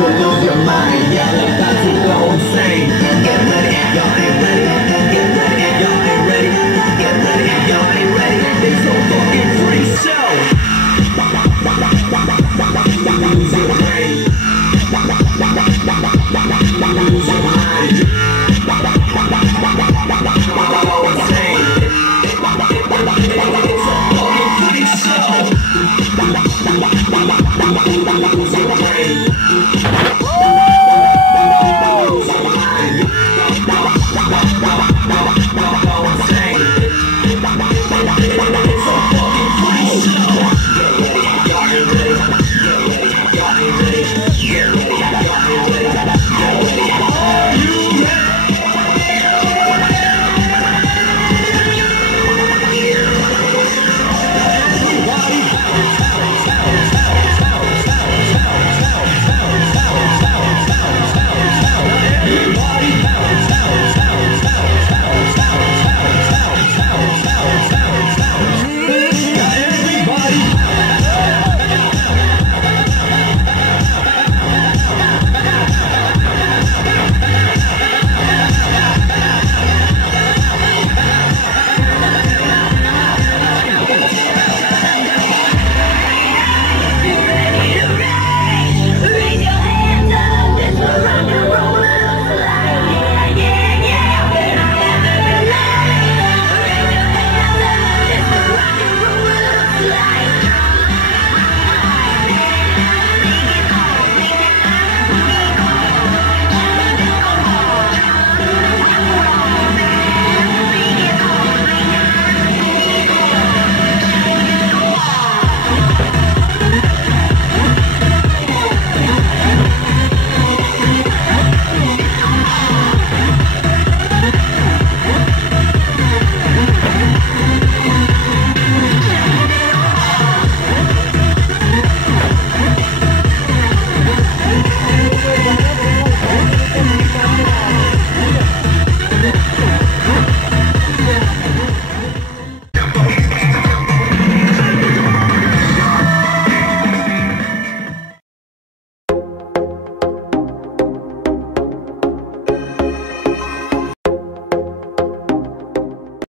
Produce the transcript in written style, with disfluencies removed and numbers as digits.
to lose your mind. Y'all about to go insane. Get ready, y'all ain't ready. Get ready, y'all ain't ready. Get ready, y'all ain't ready. It's a fucking free show. Lose your brain. Lose your mind. Go insane. It's a fucking free show. Lose your brain.